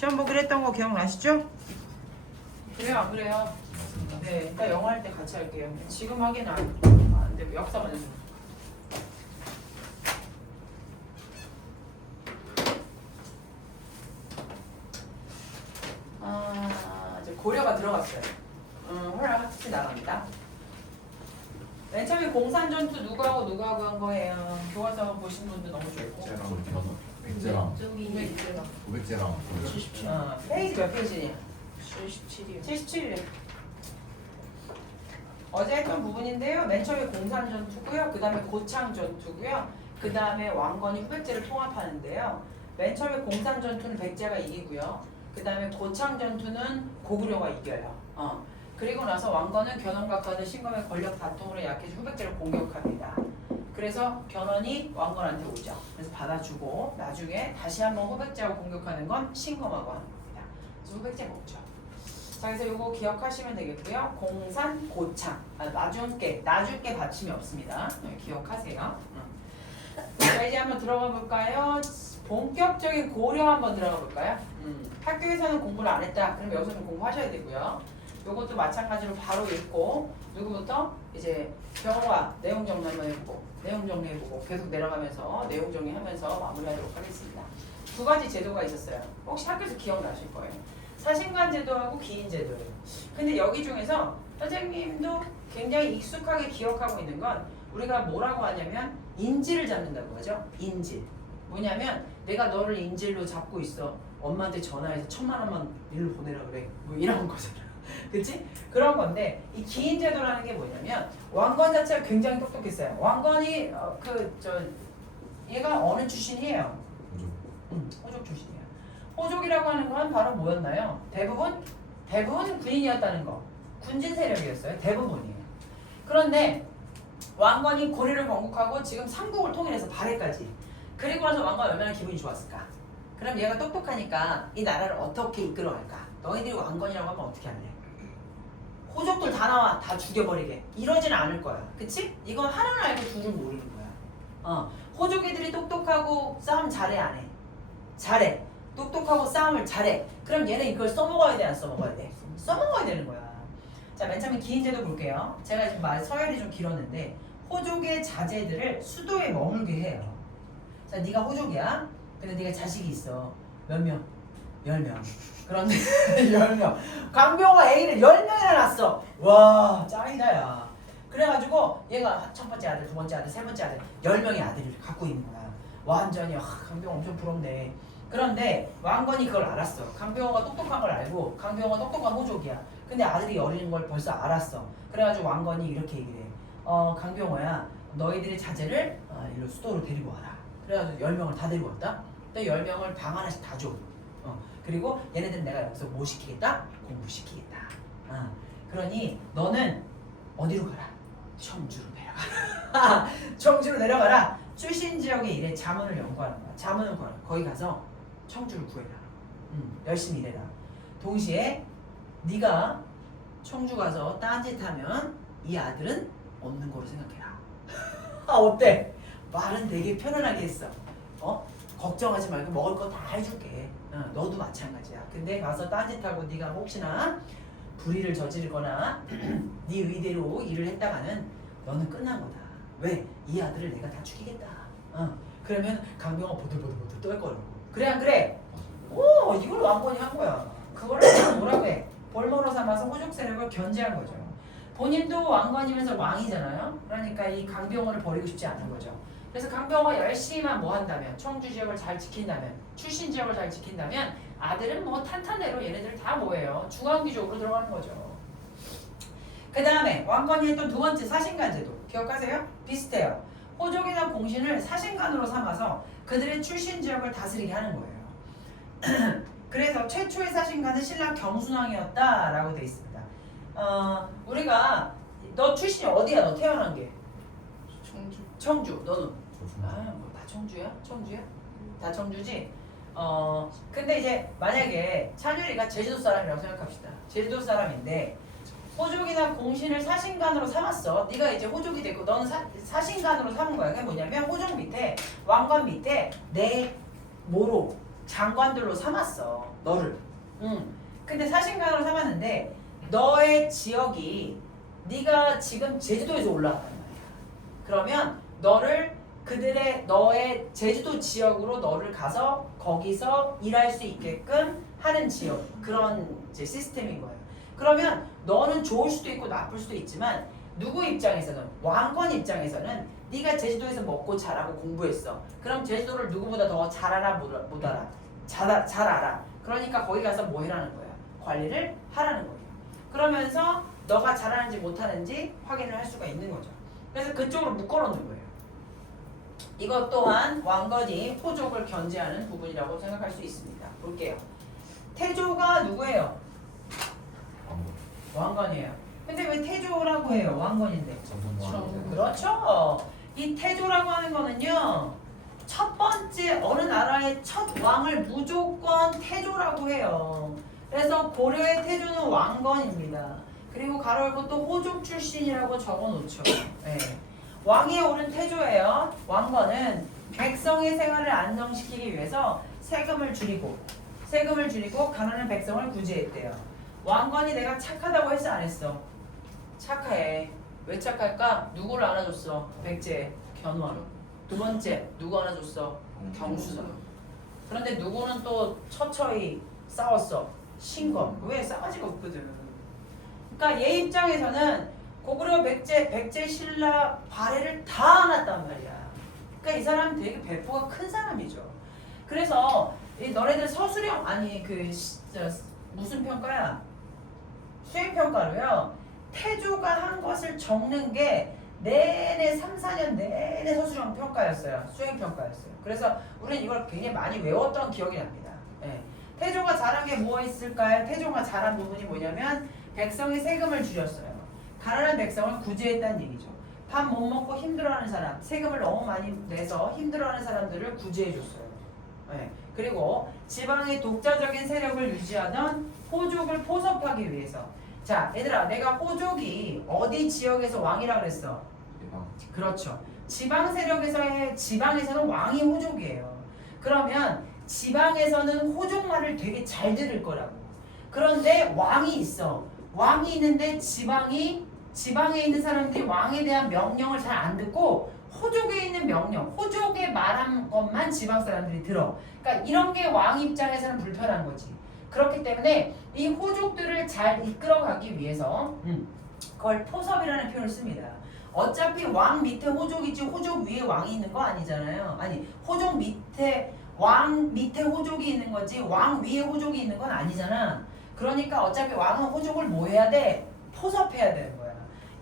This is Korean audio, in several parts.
시험 보기로 했던 거 기억나시죠? 그래요, 안 그래요? 네, 이따 영어 할 때 같이 할게요. 지금 하긴 안 되고 역사만 해줘. 이제 고려가 들어갔어요. 호랑 학습지 나갑니다. 맨 처음에 공산전투 누구하고 한 거예요? 교과서 보신 분들 너무 좋고. 백제랑 네, 고백제랑 페이지 몇 페이지냐? 77이요. 77일. 어제 했던 부분인데요. 맨 처음에 공산전투고요. 그 다음에 고창전투고요. 그 다음에 왕건이 후백제를 통합하는데요. 맨 처음에 공산전투는 백제가 이기고요. 그 다음에 고창전투는 고구려가 이겨요. 그리고 나서 왕건은 견훤각하는 신검의 권력 다툼으로 약해진 후백제를 공격합니다. 그래서 견훤이 왕건한테 오죠. 그래서 받아주고 나중에 다시 한번 후백제하고 공격하는 건 신검하고 하는 겁니다. 그래서 후백제 먹죠. 자, 그래서 이거 기억하시면 되겠고요. 공산, 고창. 나중께 받침이 없습니다. 기억하세요. 자, 이제 한번 들어가 볼까요? 본격적인 고려 한번 들어가 볼까요? 학교에서는 공부를 안 했다. 그럼 여기서는 공부하셔야 되고요. 요것도 마찬가지로 바로 읽고 누구부터 이제 병호가 내용 정리 한번 해보고 내용 정리해보고 계속 내려가면서 내용 정리하면서 마무리하도록 하겠습니다. 두 가지 제도가 있었어요. 혹시 학교에서 기억나실 거예요. 사신관 제도하고 기인 제도예요. 근데 여기 중에서 선생님도 굉장히 익숙하게 기억하고 있는 건 우리가 뭐라고 하냐면 인질을 잡는다고 하죠. 인질. 뭐냐면 내가 너를 인질로 잡고 있어. 엄마한테 전화해서 1000만 원만 일로 보내라 그래. 뭐 이런 거잖아. 그치? 그런 건데 이 기인 제도라는 게 뭐냐면 왕건 자체가 굉장히 똑똑했어요. 왕건이 얘가 어느 출신이에요? 호족 출신이에요. 호족이라고 하는 건 바로 뭐였나요? 대부분 군인이었다는 거. 군진 세력이었어요. 대부분이에요. 그런데 왕건이 고려를 건국하고 지금 삼국을 통일해서 발해까지. 그리고 나서 왕건이 얼마나 기분이 좋았을까? 그럼 얘가 똑똑하니까 이 나라를 어떻게 이끌어갈까? 너희들이 왕건이라고 하면 어떻게 할래? 호족들 다 나와. 다 죽여버리게. 이러지는 않을 거야. 그치? 이건 하나는 알고 둘은 모르는 거야. 호족 애들이 똑똑하고 싸움 잘해 안 해? 잘해. 똑똑하고 싸움을 잘해. 그럼 얘는 이걸 써먹어야 돼, 안 써먹어야 돼? 써먹어야 되는 거야. 자, 맨 처음에 기인제도 볼게요. 제가 지금 서열이 좀 길었는데 호족의 자제들을 수도에 머물게 해요. 자, 네가 호족이야. 근데 네가 자식이 있어. 몇 명? 10명. 그런데 10명. 강병호가 애기를 10명이나 낳았어. 와, 짱이다 야. 그래가지고 얘가 첫 번째 아들, 두 번째 아들, 세 번째 아들 10명의 아들을 갖고 있는 거야. 완전히 강병호 엄청 부럽네. 그런데 왕건이 그걸 알았어. 강병호가 똑똑한 걸 알고 강병호가 똑똑한 호족이야. 근데 아들이 어린 걸 벌써 알았어. 그래가지고 왕건이 이렇게 얘기를 해. 강병호야, 너희들의 자제를 일로 수도로 데리고 와라. 그래가지고 10명을 다 데리고 왔다. 또 10명을 방 하나씩 다 줘. 그리고 얘네들은 내가 여기서 뭐 시키겠다? 공부시키겠다. 그러니 너는 어디로 가라? 청주로 내려가라. 청주로 내려가라. 출신 지역의 일에 자문을 연구하는 거야. 자문을 구하라. 거기 가서 청주를 구해라. 열심히 일해라. 동시에 네가 청주 가서 딴짓하면 이 아들은 없는 거로 생각해라. 어때? 말은 되게 편안하게 했어. 걱정하지 말고 먹을 거 다 해줄게. 너도 마찬가지야. 근데 가서 딴짓하고 네가 혹시나 불의를 저지르거나 네 의대로 일을 했다가는 너는 끝난 거다. 왜? 이 아들을 내가 다 죽이겠다. 그러면 강병호 보들보들 떨 거라고. 그래 안 그래? 오, 이걸 왕건이 한 거야. 그거를 뭐라고 해? 볼모로 삼아서 호족 세력을 견제한 거죠. 본인도 왕건이면서 왕이잖아요. 그러니까 이 강병호를 버리고 싶지 않은 거죠. 그래서 강병호가 열심히만 뭐 한다면, 청주 지역을 잘 지킨다면, 출신 지역을 잘 지킨다면 아들은 뭐 탄탄대로 얘네들 다 뭐예요? 중앙귀족으로 들어가는 거죠. 그 다음에 왕건이 했던 두 번째 사신관 제도 기억하세요? 비슷해요. 호족이나 공신을 사신관으로 삼아서 그들의 출신 지역을 다스리게 하는 거예요. 그래서 최초의 사신관은 신라 경순왕이었다라고 되어 있습니다. 우리가 너 출신이 어디야? 너 태어난 게? 청주. 너는? 뭐 다 청주야? 청주야? 다 청주지? 근데 이제 만약에 찬율이가 제주도 사람이라고 생각합시다. 제주도 사람인데 호족이나 공신을 사신관으로 삼았어. 네가 이제 호족이 됐고 너는 사신관으로 삼은 거야. 그게 뭐냐면 호족 밑에 왕관 밑에 내 모로 장관들로 삼았어 너를. 근데 사신관으로 삼았는데 너의 지역이 네가 지금 제주도에서 올라왔단 말이야. 그러면 너를 너의 제주도 지역으로 너를 가서 거기서 일할 수 있게끔 하는 지역, 그런 이제 시스템인 거예요. 그러면 너는 좋을 수도 있고 나쁠 수도 있지만 누구 입장에서는, 왕건 입장에서는 네가 제주도에서 먹고 자라고 공부했어. 그럼 제주도를 누구보다 더 잘 알아 못 알아? 잘 알아. 그러니까 거기 가서 뭐 해라는 거야? 관리를 하라는 거예요. 그러면서 너가 잘하는지 못하는지 확인을 할 수가 있는 거죠. 그래서 그쪽으로 묶어놓는 거예요. 이것 또한 왕건이 호족을 견제하는 부분이라고 생각할 수 있습니다. 볼게요. 태조가 누구예요? 왕건이에요. 근데 왜 태조라고 해요? 왕건인데. 그렇죠. 이 태조라고 하는 거는요, 첫 번째 어느 나라의 첫 왕을 무조건 태조라고 해요. 그래서 고려의 태조는 왕건입니다. 그리고 가로 열고 또 호족 출신이라고 적어놓죠. 네. 왕위에 오른 태조예요. 왕건은 백성의 생활을 안정시키기 위해서 세금을 줄이고 가난한 백성을 구제했대요. 왕건이 내가 착하다고 했어 안 했어? 착해. 왜 착할까? 누구를 안아줬어? 백제, 견훤. 두 번째 누구 안아줬어? 경수선. 그런데 누구는 또 처처히 싸웠어? 신검. 왜? 싸가지가 없거든. 그러니까 얘 입장에서는 고구려 백제 신라 발해를 다 안았단 말이야. 그러니까 이 사람 되게 배포가 큰 사람이죠. 그래서 이 너네들 서술형 아니 무슨 평가야? 수행평가로요. 태조가 한 것을 적는 게 내내 3, 4년 내내 서술형 평가였어요. 수행평가였어요. 그래서 우리는 이걸 굉장히 많이 외웠던 기억이 납니다. 네. 태조가 잘한 게 뭐가 있을까요? 태조가 잘한 부분이 뭐냐면 백성의 세금을 줄였어요. 가난한 백성을 구제했다는 얘기죠. 밥 못 먹고 힘들어하는 사람, 세금을 너무 많이 내서 힘들어하는 사람들을 구제해줬어요. 네. 그리고 지방의 독자적인 세력을 유지하던 호족을 포섭하기 위해서. 자, 얘들아, 내가 호족이 어디 지역에서 왕이라 그랬어? 그렇죠. 지방 지방에서는 왕이 호족이에요. 그러면 지방에서는 호족 말을 되게 잘 들을 거라고. 그런데 왕이 있어. 왕이 있는데 지방에 있는 사람들이 왕에 대한 명령을 잘 안 듣고 호족에 있는 명령, 호족의 말한 것만 지방 사람들이 들어. 그러니까 이런 게 왕 입장에서는 불편한 거지. 그렇기 때문에 이 호족들을 잘 이끌어가기 위해서 그걸 포섭이라는 표현을 씁니다. 어차피 왕 밑에 호족이지 호족 위에 왕이 있는 거 아니잖아요. 아니, 호족 밑에 왕 밑에 호족이 있는 거지 왕 위에 호족이 있는 건 아니잖아. 그러니까 어차피 왕은 호족을 뭐 해야 돼? 포섭해야 되는 거야.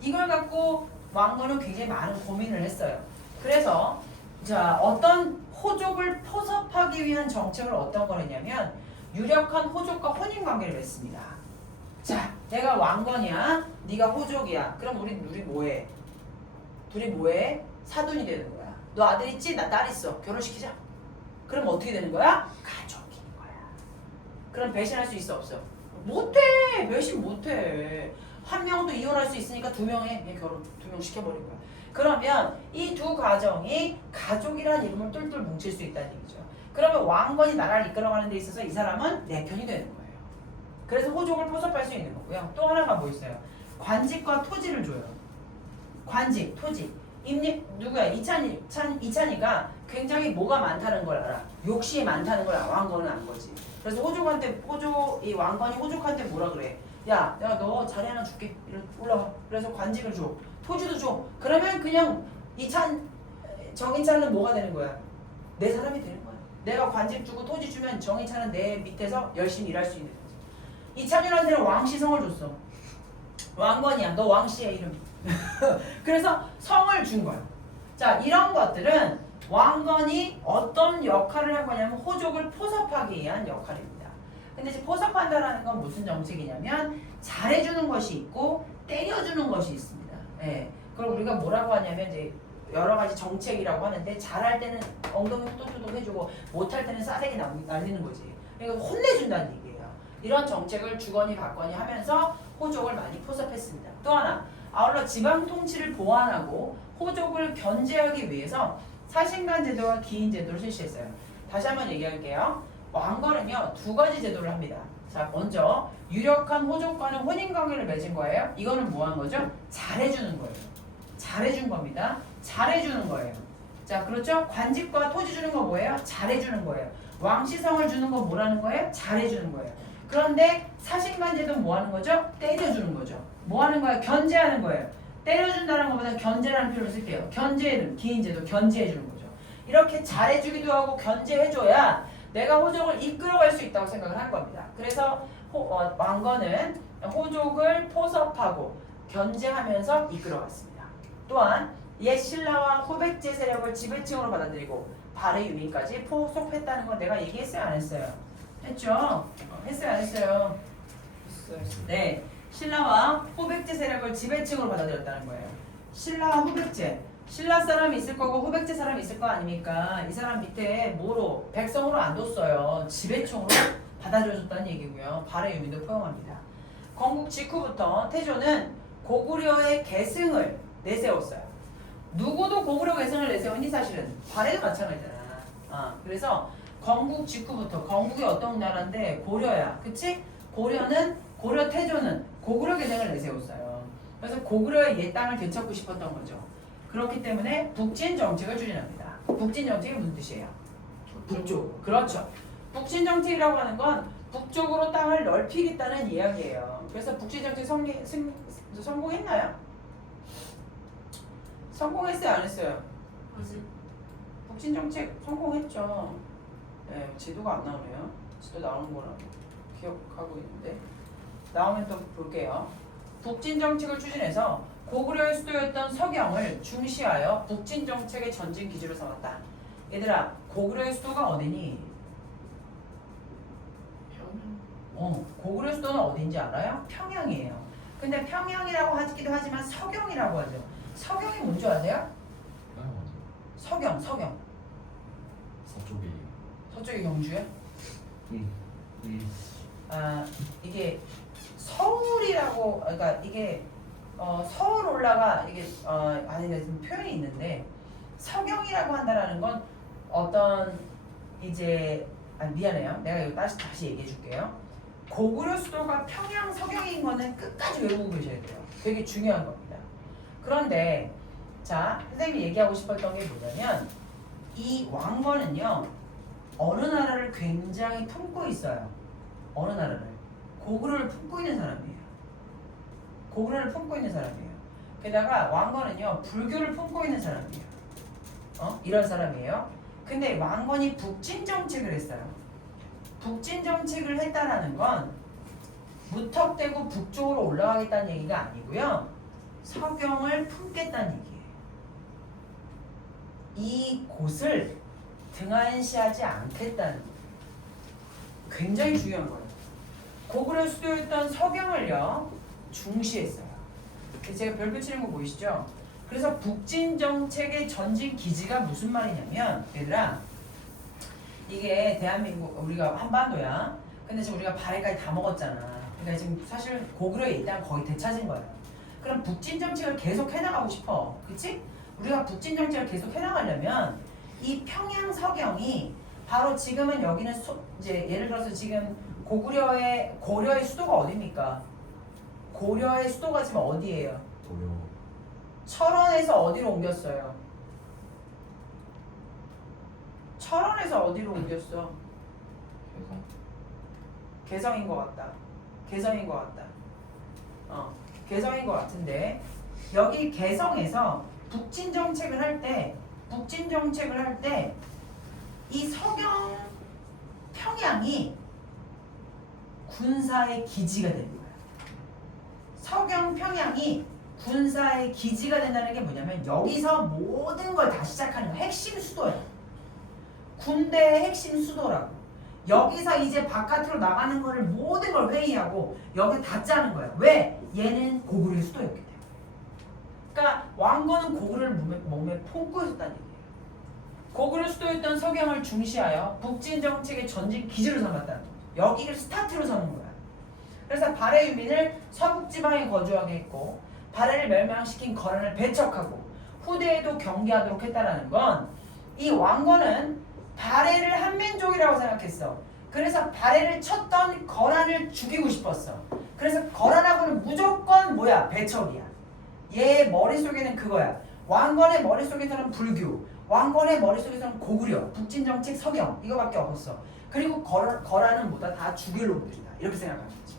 이걸 갖고 왕건은 굉장히 많은 고민을 했어요. 그래서 자, 어떤 호족을 포섭하기 위한 정책을 어떤 걸 했냐면 유력한 호족과 혼인관계를 맺습니다. 자, 내가 왕건이야, 네가 호족이야. 그럼 우리 뭐해? 둘이 뭐해? 사돈이 되는 거야. 너 아들 있지? 나 딸 있어. 결혼시키자. 그럼 어떻게 되는 거야? 가족인 거야. 그럼 배신할 수 있어 없어? 못해. 배신 못해. 한 명도 이혼할 수 있으니까 2명 해. 얘 결혼 2명 시켜버린 거야. 그러면 이 두 가정이 가족이라는 이름을 똘똘 뭉칠 수 있다는 얘기죠. 그러면 왕건이 나라를 이끌어가는 데 있어서 이 사람은 내 편이 되는 거예요. 그래서 호족을 포섭할 수 있는 거고요. 또 하나가 뭐 있어요? 관직과 토지를 줘요. 관직, 토지. 누구야? 이찬이가 굉장히 뭐가 많다는 걸 알아. 욕심이 많다는 걸 왕건은 안 거지. 그래서 이 왕건이 호족한테 뭐라 그래? 야, 내가 너 자리 하나 줄게. 올라와. 그래서 관직을 줘. 토지도 줘. 그러면 그냥 정인찬은 뭐가 되는 거야? 내 사람이 되는 거야. 내가 관직 주고 토지 주면 정인찬은 내 밑에서 열심히 일할 수 있는 거지. 이찬이라는 왕시성을 줬어. 왕건이야. 너 왕씨의 이름. 그래서 성을 준 거야. 자, 이런 것들은 왕건이 어떤 역할을 한 거냐면 호족을 포섭하기 위한 역할입니다. 근데 이제 포섭한다라는 건 무슨 정책이냐면 잘해주는 것이 있고 때려주는 것이 있습니다. 예. 그걸 우리가 뭐라고 하냐면 이제 여러 가지 정책이라고 하는데 잘할 때는 엉덩이 후두둑 해주고 못할 때는 싸대기 날리는 거지. 그러니까 혼내준다는 얘기예요. 이런 정책을 주거니 받거니 하면서 호족을 많이 포섭했습니다. 또 하나, 아울러 지방 통치를 보완하고 호족을 견제하기 위해서 사신관 제도와 기인 제도를 실시했어요. 다시 한번 얘기할게요. 왕건은요 두 가지 제도를 합니다. 자, 먼저 유력한 호족과는 혼인관계를 맺은 거예요. 이거는 뭐 한 거죠? 잘해주는 거예요. 잘해준 겁니다. 잘해주는 거예요. 자, 그렇죠? 관직과 토지 주는 거 뭐예요? 잘해주는 거예요. 왕시성을 주는 거 뭐라는 거예요? 잘해주는 거예요. 그런데 사식만제도 뭐 하는 거죠? 때려주는 거죠. 뭐 하는 거예요? 견제하는 거예요. 때려준다는 것보다 견제라는 표현을 쓸게요. 견제는 기인제도 견제해주는 거죠. 이렇게 잘해주기도 하고 견제해줘야 내가 호족을 이끌어갈 수 있다고 생각을 한 겁니다. 그래서 왕건은 호족을 포섭하고 견제하면서 이끌어갔습니다. 또한 옛 신라와 후백제 세력을 지배층으로 받아들이고 발해 유민까지 포섭했다는 건 내가 얘기했어요, 안 했어요? 했죠? 했어요, 안 했어요? 네, 신라와 후백제 세력을 지배층으로 받아들였다는 거예요. 신라와 후백제, 신라 사람이 있을 거고 후백제 사람이 있을 거 아닙니까? 이 사람 밑에 뭐로? 백성으로 안 뒀어요. 지배층으로 받아들여줬다는 얘기고요. 발해 유민도 포용합니다. 건국 직후부터 태조는 고구려의 계승을 내세웠어요. 누구도 고구려 계승을 내세우니 사실은 발해도 마찬가지잖아. 그래서 건국 직후부터 건국이 어떤 나라인데 고려야, 그치? 고려 태조는 고구려 계승을 내세웠어요. 그래서 고구려의 옛 땅을 되찾고 싶었던 거죠. 그렇기 때문에 북진 정책을 추진합니다. 북진 정책이 무슨 뜻이에요? 북쪽. 그렇죠. 북진 정책이라고 하는 건 북쪽으로 땅을 넓히겠다는 이야기예요. 그래서 북진 정책 성공했나요? 성공했어요, 안 했어요? 북진 정책 성공했죠. 네, 지도가 안 나오네요. 지도 나오는 거는 기억하고 있는데 나오면 또 볼게요. 북진 정책을 추진해서 고구려의 수도였던 서경을 중시하여 북진 정책의 전진 기지로 삼았다. 얘들아, 고구려의 수도가 어디니? 고구려 수도는 어딘지 알아요? 평양이에요. 근데 평양이라고 하기도 하지만 서경이라고 하죠. 서경이 뭔지 아세요? 서경. 서쪽이. 서쪽이 경주에? 이게 서울이라고, 그러니까 이게 서울 올라가 이게 아니 지금 표현이 있는데 서경이라고 한다라는 건 어떤 이제 미안해요. 내가 이거 다시 얘기해 줄게요. 고구려 수도가 평양 서경인 거는 끝까지 외우고 계셔야 돼요. 되게 중요한 겁니다. 그런데 자, 선생님이 얘기하고 싶었던 게 뭐냐면 이 왕건은요 어느 나라를 굉장히 품고 있어요. 어느 나라를? 고구려를 품고 있는 사람이에요. 고구려를 품고 있는 사람이에요. 게다가 왕건은요 불교를 품고 있는 사람이에요. 이런 사람이에요. 근데 왕건이 북진 정책을 했어요. 북진 정책을 했다라는 건 무턱대고 북쪽으로 올라가겠다는 얘기가 아니고요. 서경을 품겠다는 얘기예요. 이 곳을 등한시하지 않겠다는 얘기예요. 굉장히 중요한 거예요. 고구려 수도였던 서경을요 중시했어요. 제가 별 붙이는 거 보이시죠? 그래서 북진 정책의 전진 기지가 무슨 말이냐면 얘들아 이게 대한민국 우리가 한반도야. 근데 지금 우리가 발해까지 다 먹었잖아. 그러니까 지금 사실 고구려에 일단 거의 되찾은 거야. 그럼 북진 정책을 계속 해나가고 싶어. 그치? 우리가 북진 정책을 계속 해나가려면 이 평양 서경이 바로 지금은 여기는 이제 예를 들어서 지금 고려의 수도가 어디입니까? 고려의 수도가 지금 어디예요? 고려. 철원에서 어디로 옮겼어요? 철원에서 어디로 옮겼어? 개성인 것 같다. 개성인 것 같다. 개성인 것 같은데 여기 개성에서 북진 정책을 할 때 이 서경 평양이 군사의 기지가 되는 거야. 서경 평양이 군사의 기지가 된다는 게 뭐냐면 여기서 모든 걸 다 시작하는 거야. 핵심 수도야. 군대의 핵심 수도라고. 여기서 이제 바깥으로 나가는 거를 모든 걸 회의하고 여기 다 짜는 거야. 왜? 얘는 고구려의 수도였기 때문에. 그러니까 왕건은 고구려를 몸에 품고 있었다는 얘기예요. 고구려 수도였던 서경을 중시하여 북진 정책의 전진 기지로 삼았다는 거죠. 여기를 스타트로 삼은 거야. 그래서 발해 유민을 서북 지방에 거주하게 했고 발해를 멸망시킨 거란을 배척하고 후대에도 경계하도록 했다라는 건 이 왕건은 발해를 한민족이라고 생각했어. 그래서 발해를 쳤던 거란을 죽이고 싶었어. 그래서 거란하고는 무조건 뭐야? 배척이야. 얘 머릿속에는 그거야. 왕건의 머릿속에서는 불교, 왕건의 머릿속에서는 고구려, 북진정책, 서경 이거밖에 없었어. 그리고 거란은 뭐다? 다 죽일 놈들이다. 이렇게 생각하는 거지.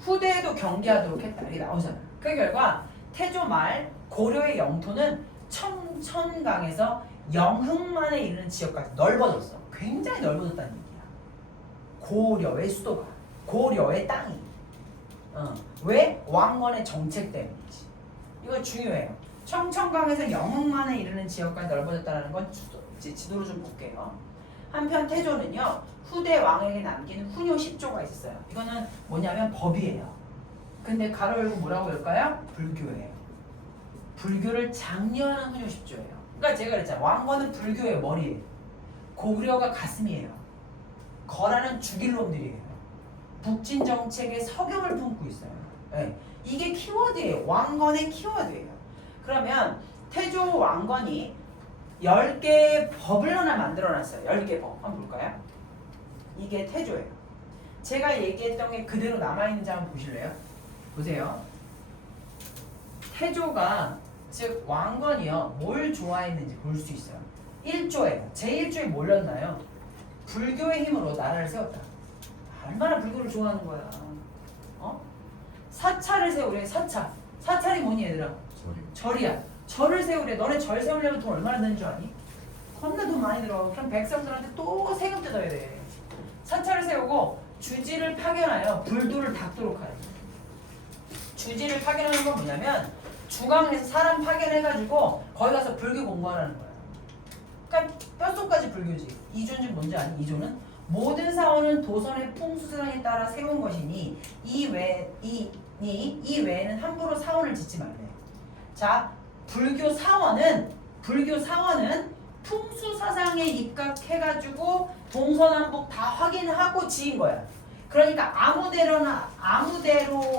후대에도 경계하도록 했다. 이게 나오잖아. 그 결과 태조 말 고려의 영토는 청천강에서 영흥만에 이르는 지역까지 넓어졌어. 굉장히 넓어졌다는 얘기야. 고려의 수도가, 고려의 땅이. 왜? 왕건의 정책 때문이지. 이거 중요해요. 청천강에서 영흥만에 이르는 지역까지 넓어졌다는 건 지도로 좀 볼게요. 한편 태조는요, 후대 왕에게 남긴 훈요 10조가 있었어요. 이거는 뭐냐면 법이에요. 근데 가로 열고 뭐라고 할까요? 불교예요. 불교를 장려하는 훈요 10조예요. 그러니까 제가 그랬잖아요. 왕건은 불교의 머리예요. 고구려가 가슴이에요. 거란은 죽일 놈들이에요. 북진 정책의 서경을 품고 있어요. 네. 이게 키워드예요. 왕건의 키워드예요. 그러면 태조 왕건이 10개의 법을 하나 만들어놨어요. 10개 법. 한번 볼까요? 이게 태조예요. 제가 얘기했던 게 그대로 남아있는지 한번 보실래요? 보세요. 태조가 즉 왕건이요. 뭘 좋아했는지 볼 수 있어요. 1조예요. 제1조에 뭘였나요? 불교의 힘으로 나라를 세웠다. 얼마나 불교를 좋아하는 거야. 사찰을 세우래. 사찰. 사찰이 뭐니 얘들아? 절이야. 절을 세우래. 너네 절 세우려면 돈 얼마나 드는 줄 아니? 겁나 돈 많이 들어. 그럼 백성들한테 또 세금 뜯어야 돼. 사찰을 세우고 주지를 파견하여 불도를 닦도록 하래. 주지를 파견하는 건 뭐냐면 중앙에서 사람 파견해가지고 거기 가서 불교 공부하라는 거야. 그러니까 뼛속까지 불교지. 2조는 뭔지 아니? 2조는 모든 사원은 도선의 풍수선에 따라 세운 것이니 이 외에는 함부로 사원을 짓지 말래. 자, 불교 사원은 풍수 사상에 입각해가지고 동서남북 다 확인하고 지은 거야. 그러니까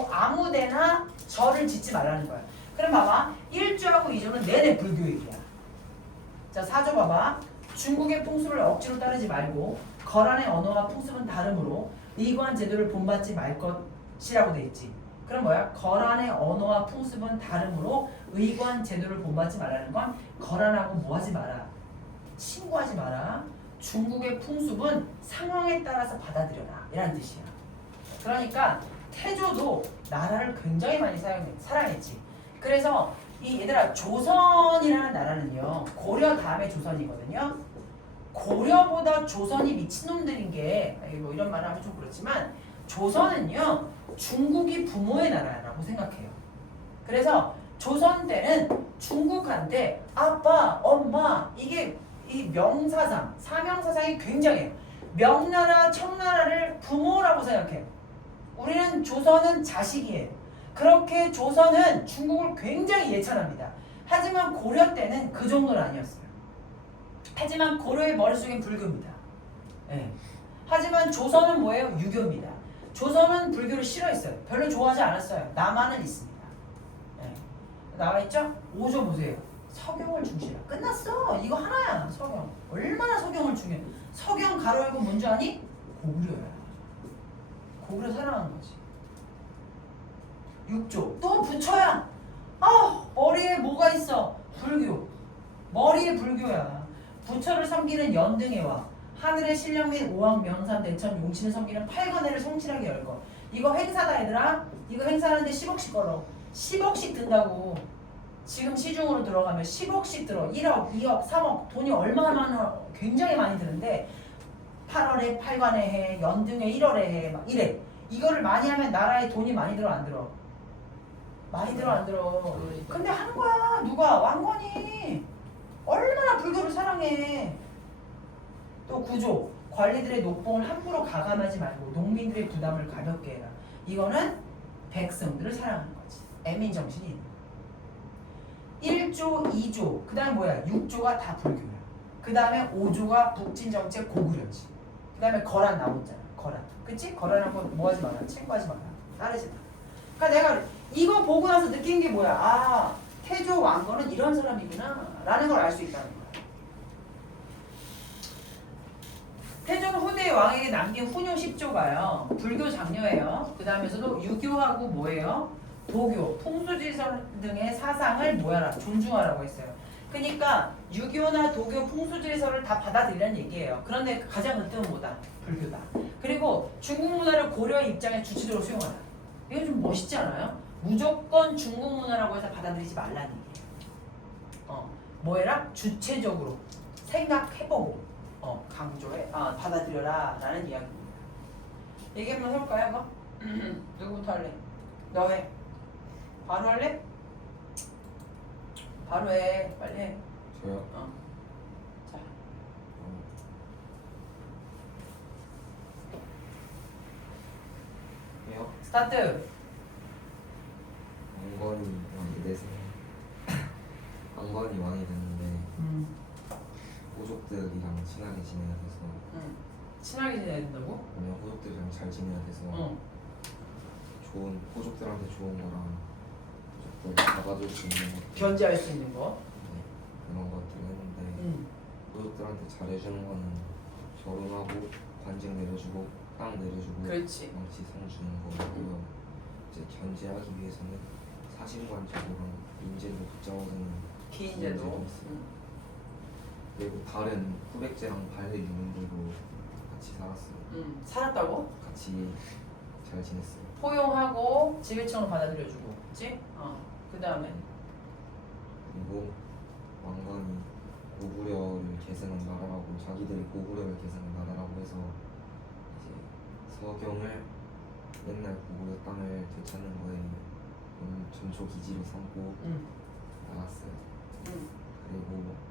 아무데나 절을 짓지 말라는 거야. 그럼 봐봐. 1조하고 2조는 내내 불교 얘기야. 자, 4조 봐봐. 중국의 풍수를 억지로 따르지 말고 거란의 언어와 풍습은 다르므로 의관 제도를 본받지 말 것이라고 돼 있지. 그럼 뭐야? 거란의 언어와 풍습은 다르므로 의관 제도를 본받지 말라는 건 거란하고 뭐하지 마라. 친구하지 마라. 중국의 풍습은 상황에 따라서 받아들여라. 이란 뜻이야. 그러니까 태조도 나라를 굉장히 많이 사랑했지. 그래서 이 얘들아 조선이라는 나라는요. 고려 다음에 조선이거든요. 고려보다 조선이 미친놈들인 게 뭐 이런 말을 하면 좀 그렇지만 조선은요. 중국이 부모의 나라라고 생각해요. 그래서 조선 때는 중국한테 아빠, 엄마 이게 이 명사상, 사명사상이 굉장해요. 명나라, 청나라를 부모라고 생각해요. 우리는 조선은 자식이에요. 그렇게 조선은 중국을 굉장히 예찬합니다. 하지만 고려 때는 그 정도는 아니었어요. 하지만 고려의 머릿속엔 불교입니다. 네. 하지만 조선은 뭐예요? 유교입니다. 조선은 불교를 싫어했어요. 별로 좋아하지 않았어요. 남한은 있습니다. 네. 나와있죠? 5조 보세요. 서경을 중시라. 끝났어. 이거 하나야. 서경. 얼마나 서경을 중요해. 서경 가로 열고 뭔지 아니? 고구려야. 고구려 사랑하는 거지. 6조. 또 부처야. 머리에 뭐가 있어? 불교. 머리에 불교야. 부처를 섬기는 연등회와 하늘의 신령 및 오왕 명산 대천 용신을 섬기는 팔관회를 성실하게 열거. 이거 행사다 얘들아. 이거 행사하는데 10억씩 걸어. 10억씩 든다고. 지금 시중으로 들어가면 10억씩 들어. 1억, 2억, 3억. 돈이 얼마나 많아. 굉장히 많이 드는데 8월에 팔관회 해. 연등회 1월에 해. 막 이래. 이거를 많이 하면 나라에 돈이 많이 들어 안 들어? 많이 들어 안 들어? 근데 하는 거야. 누가? 왕건이. 얼마나 불교를 사랑해. 또 9조. 관리들의 녹봉을 함부로 가감하지 말고 농민들의 부담을 가볍게 해라. 이거는 백성들을 사랑하는 거지. 애민정신이 있는 거야. 1조, 2조. 그 다음에 뭐야? 6조가 다 불교야. 그 다음에 5조가 북진정책 고구려지. 그 다음에 거란 나오잖아. 거란. 그치? 거란하고 뭐 하지 마라. 챙구하지 마라. 따르지 마. 그러니까 내가 이거 보고 나서 느낀 게 뭐야? 태조 왕건은 이런 사람이구나 라는 걸 알 수 있다는 거야. 태조는 후대 왕에게 남긴 훈요 10조가요. 불교 장려예요. 그 다음에서도 유교하고 뭐예요? 도교, 풍수지선 등의 사상을 뭐하라? 존중하라고 했어요. 그러니까 유교나 도교, 풍수지리설을 다 받아들이라는 얘기예요. 그런데 가장 큰 뜻은 뭐다? 불교다. 그리고 중국 문화를 고려의 입장에 주체적으로 수용하라. 이거 좀 멋있지 않아요? 무조건 중국 문화라고 해서 받아들이지 말라는 얘기예요. 뭐해라? 주체적으로 생각해보고 강조해, 받아들여라 라는 이야기입니다. 얘기 한번 해볼까요? 뭐? 누구부터 할래? 너 해. 바로 할래? 바로 해. 빨리 해. 저요? 자, 해요? 스타트. 왕건이 왕이 돼서 왕건이 왕이 됐는데 호족들이랑 친하게 지내야 돼서 친하게 지내야 된다고? 아니면 호족들이랑 잘 지내야 돼서 좋은 호족들한테 좋은 거랑 호족들 잡아줄 수 있는 것 견제할 수 있는 거. 그런 것들 했는데 호족들한테 잘해주는 거는 결혼하고 관직 내려주고 땅 내려주고 그렇지. 망치 상 주는 거고요. 이제 견제하기 위해서는 사신관제도랑 인제도 붙잡아주는 기인제도. 있어요. 그리고 다른 후백제랑 발레 유민들도 같이 살았어요. 살았다고? 같이 잘 지냈어요. 포용하고 지배층을 받아들여주고, 그렇지? 그 다음에 그리고 왕건이 고구려를 계승한 나라라고 자기들이 고구려를 계승한 나라라고 해서 이제 서경을 옛날 고구려 땅을 되찾는 거에 전초 기지로 삼고 나갔어요. 그리고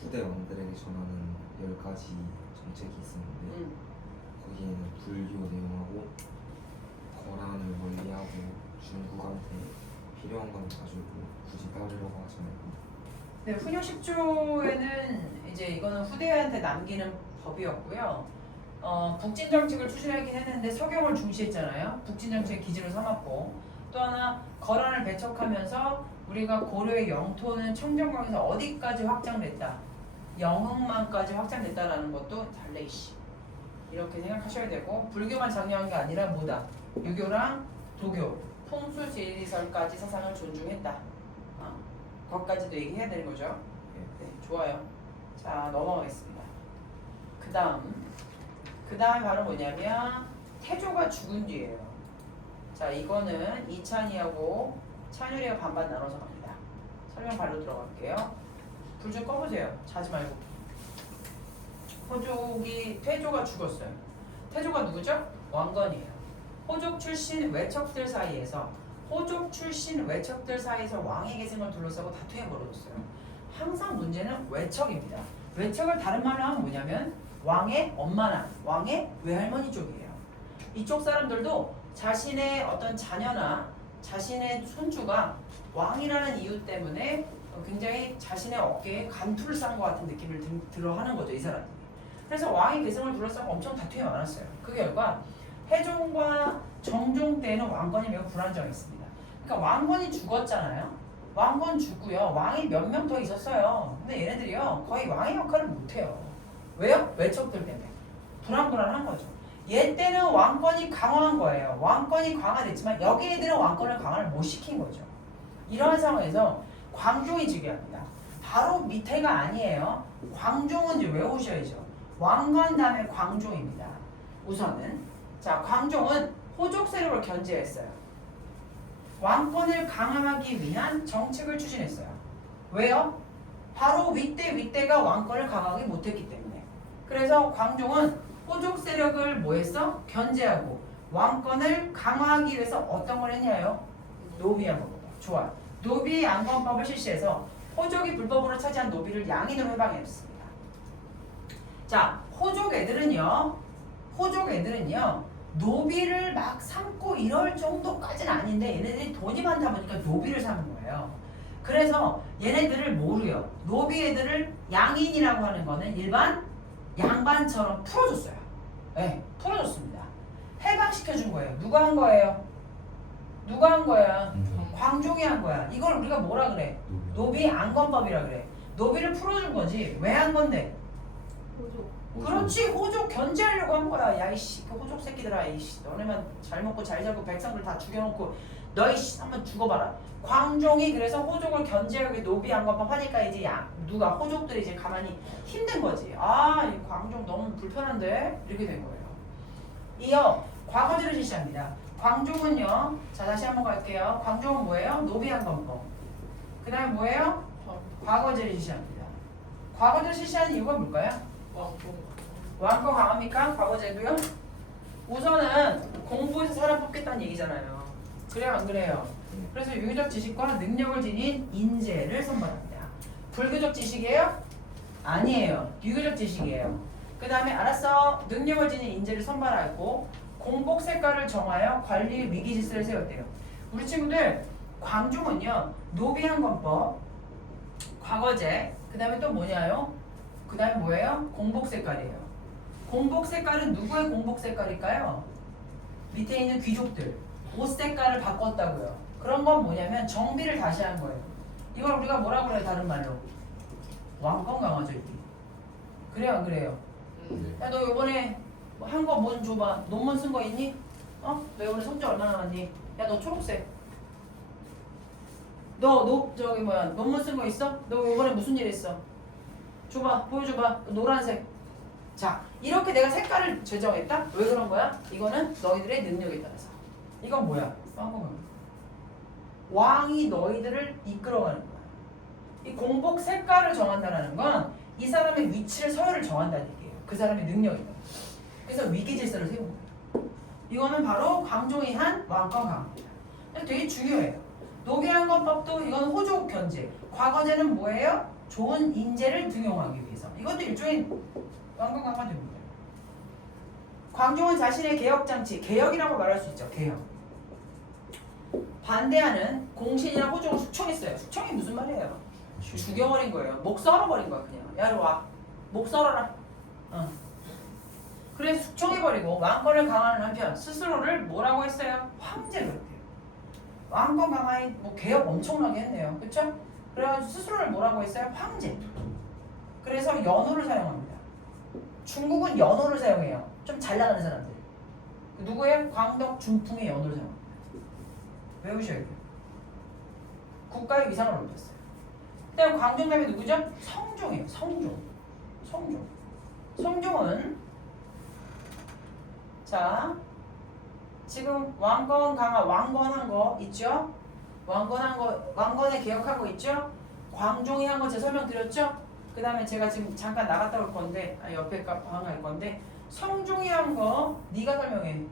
후대 왕들에게 전하는 10가지 정책이 있었는데 거기에는 불교 내용하고 거란을 멀리하고 중국한테 필요한 건 가지고 굳이 따르려고 하지 말고. 네, 훈요 10조에는 이제 이거는 후대한테 남기는 법이었고요. 북진 정책을 추진하긴 했는데 서경을 중시했잖아요. 북진 정책 기지로 삼았고 또 하나 거란을 배척하면서 우리가 고려의 영토는 청정강에서 어디까지 확장됐다. 영흥만까지 확장됐다라는 것도 달래이씨 이렇게 생각하셔야 되고 불교만 장려한 게 아니라 뭐다? 유교랑 도교, 풍수지리설까지 사상을 존중했다. 그것까지도 얘기해야 되는 거죠. 네, 좋아요. 자, 넘어가겠습니다. 그 다음 바로 뭐냐면 태조가 죽은 뒤에요. 자, 이거는 이찬이하고 찬율이가 반반 나눠서 갑니다. 설명 발로 들어갈게요. 불 좀 꺼보세요. 자지 말고. 태조가 죽었어요. 태조가 누구죠? 왕건이에요. 호족 출신 외척들 사이에서 왕의 계승을 둘러싸고 다툼이 벌어졌어요. 항상 문제는 외척입니다. 외척을 다른 말로 하면 뭐냐면 왕의 엄마나 왕의 외할머니 쪽이에요. 이쪽 사람들도 자신의 어떤 자녀나 자신의 손주가 왕이라는 이유 때문에 굉장히 자신의 어깨에 간투를 싼 것 같은 느낌을 들어 하는 거죠, 이 사람들이. 그래서 왕의 계승을 둘러싸고 엄청 다툼이 많았어요. 그 결과 태종과 정종 때는 왕건이 매우 불안정했습니다. 그러니까 왕건이 죽었잖아요. 왕건 죽고요. 왕이 몇 명 더 있었어요. 근데 얘네들이요 거의 왕의 역할을 못해요. 왜요? 외척들 때문에. 불안불안한 거죠. 얘 때는 왕권이 강화한 거예요. 왕권이 강화됐지만 여기 애들은 왕권을 강화를 못 시킨 거죠. 이러한 상황에서 광종이 즉위합니다. 바로 밑에가 아니에요. 광종은 이제 외우셔야죠. 왕건 다음에 광종입니다. 우선은 자, 광종은 호족 세력을 견제했어요. 왕권을 강화하기 위한 정책을 추진했어요. 왜요? 바로 윗대가 왕권을 강화하기 못했기 때문에. 그래서 광종은 호족 세력을 뭐했어? 견제하고 왕권을 강화하기 위해서 어떤 걸 했냐요? 노비한 겁니다. 좋아요. 노비 양권법을 실시해서 호족이 불법으로 차지한 노비를 양인으로 해방했습니다. 자, 호족 애들은요 노비를 막 삼고 이럴 정도까지는 아닌데 얘네들이 돈이 많다 보니까 노비를 사는 거예요. 그래서 얘네들을 뭐로요? 노비 애들을 양인이라고 하는 거는 일반 양반처럼 풀어줬어요. 네, 풀어줬습니다. 해방시켜준 거예요. 누가 한 거예요? 누가 한 거야? 광종이 한 거야. 이걸 우리가 뭐라 그래? 노비 안건법이라 그래. 노비를 풀어준 거지. 왜 한 건데? 그렇지. 호족 견제하려고 한 거야. 야이씨 그 호족 새끼들아. 이씨 너네만 잘 먹고 잘 자고 백성들 다 죽여놓고 너이씨 한번 죽어봐라. 광종이 그래서 호족을 견제하기 노비한 것만 하니까 이제 누가 호족들이 이제 가만히 힘든 거지. 아, 이 광종 너무 불편한데 이렇게 된 거예요. 이어 과거제를 실시합니다. 광종은요. 자 다시 한번 갈게요. 광종은 뭐예요? 노비한 건법. 그 다음에 뭐예요? 과거제를 실시합니다. 과거제를 실시하는 이유가 뭘까요? 왕권 강합니까? 과거제도요? 우선은 공부해서 사람 뽑겠다는 얘기잖아요. 그래요 안 그래요? 그래서 유교적 지식과 능력을 지닌 인재를 선발합니다. 불교적 지식이에요? 아니에요. 유교적 지식이에요. 그 다음에 알았어. 능력을 지닌 인재를 선발하고 공복 색깔을 정하여 관리 위기 질서를 세웠대요. 우리 친구들 광종은요. 노비한 건법, 과거제, 그 다음에 또 뭐냐요? 그 다음에 뭐예요? 공복 색깔이에요. 공복 색깔은 누구의 공복 색깔일까요? 밑에 있는 귀족들. 옷 색깔을 바꿨다고요. 그런 건 뭐냐면 정비를 다시 한 거예요. 이걸 우리가 뭐라고 그래요? 다른 말로. 왕권 강화죠. 이게. 그래요 안 그래요? 야 너 이번에 한 거 뭐 좀 줘봐. 논문 쓴 거 있니? 어? 너 이번에 성적 얼마나 나왔니? 야 너 초록색. 너 저기 뭐야 논문 쓴 거 있어? 너 이번에 무슨 일 했어? 줘봐 보여줘봐. 노란색. 자 이렇게 내가 색깔을 제정했다? 왜 그런 거야? 이거는 너희들의 능력에 따라서. 이건 뭐야? 왕이 너희들을 이끌어가는 거야. 이 공복 색깔을 정한다는 건 이 사람의 위치를 서열을 정한다는 얘기예요. 그 사람의 능력이다. 그래서 위기 질서를 세운 거예요. 이거는 바로 광종이 한 왕권 강화입니다. 되게 중요해요. 노비한 건법도 이건 호족 견제. 과거제는 뭐예요? 좋은 인재를 등용하기 위해서. 이것도 일종의 왕권 강화 됩니다. 광종은 자신의 개혁 장치, 개혁이라고 말할 수 있죠. 개혁. 반대하는 공신이나 호족을 숙청했어요. 숙청이 무슨 말이에요? 죽여버린 거예요. 목 썰어버린 거야 그냥. 야 이리 와. 목 썰어라. 그래서 숙청해버리고 왕권을 강화하는 한편 스스로를 뭐라고 했어요? 황제로 했대요. 왕권 강화에 뭐 개혁 엄청나게 했네요. 그쵸? 그래가지고 스스로를 뭐라고 했어요? 황제. 그래서 연호를 사용합니다. 중국은 연호를 사용해요. 좀 잘 나가는 사람들. 누구예요? 광덕 중풍의 연호를 사용합니다. 외우셔야 돼요. 국가의 위상을 올렸어요. 그다음 광종 다음에 누구죠? 성종이에요. 성종은 자 지금 왕권 강화 왕권한 거 있죠? 왕권한 거 왕권에 개혁한 거 있죠? 광종이 한 거 제가 설명드렸죠? 그 다음에 제가 지금 잠깐 나갔다 올 건데 옆에 방 갈 건데 성종이 한 거 네가 설명해.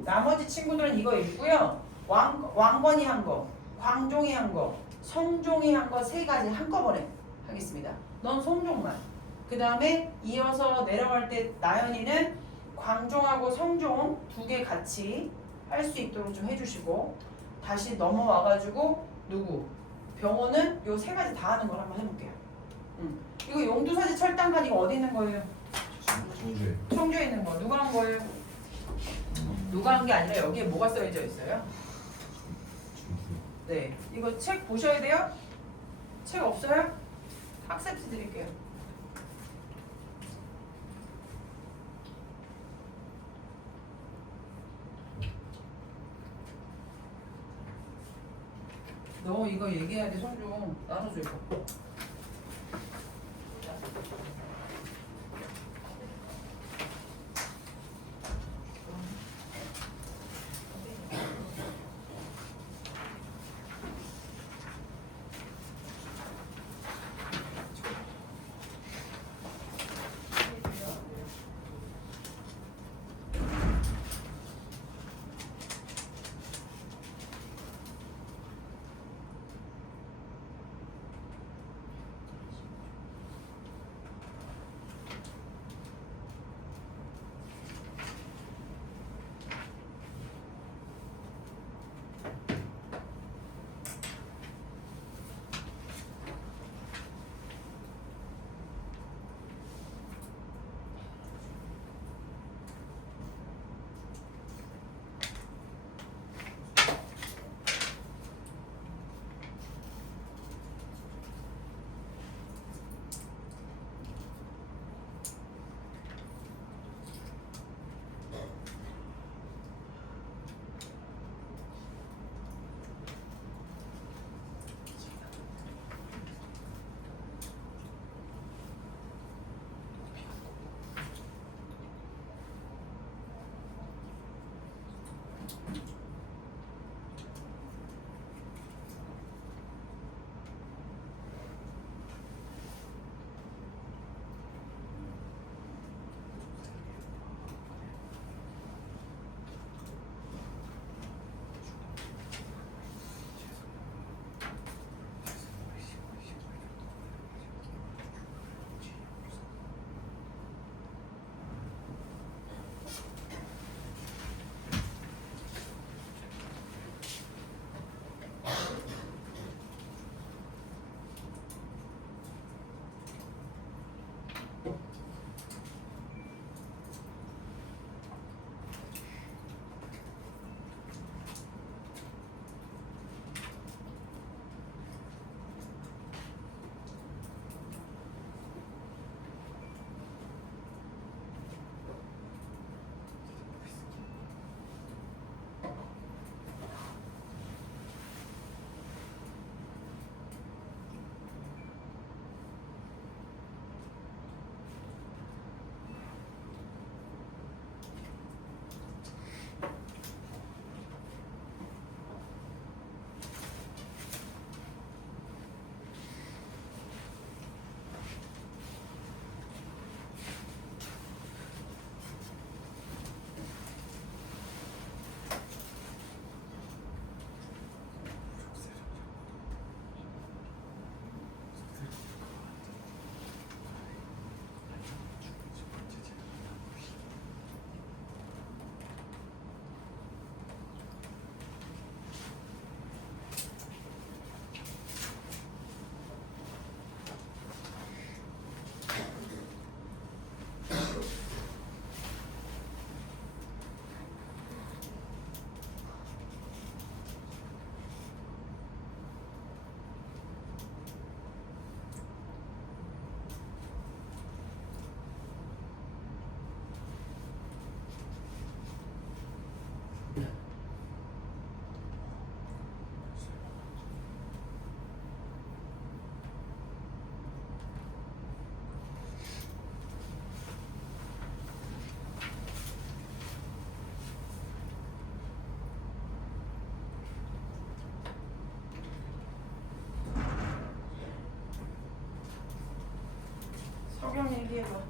나머지 친구들은 이거 읽고요. 왕건이 한 거, 광종이 한 거, 성종이 한 거 세 가지 한꺼번에 하겠습니다. 넌 성종만. 그 다음에 이어서 내려갈 때 나연이는 광종하고 성종 두 개 같이 할 수 있도록 좀 해주시고 다시 넘어와가지고 누구? 병호는 요 세 가지 다 하는 걸 한번 해볼게요. 이거 용두사지 철당간 이거 어디 있는 거예요? 청주에. 청주에 있는 거. 누가 한 거예요? 누가 한 게 아니라 여기에 뭐가 써져 있어요? 네, 이거 책 보셔야 돼요? 책 없어요? 학습지 드릴게요. 너 이거 얘기해야 돼. 손 좀 나눠줘 이거. 석영 얘기해봐.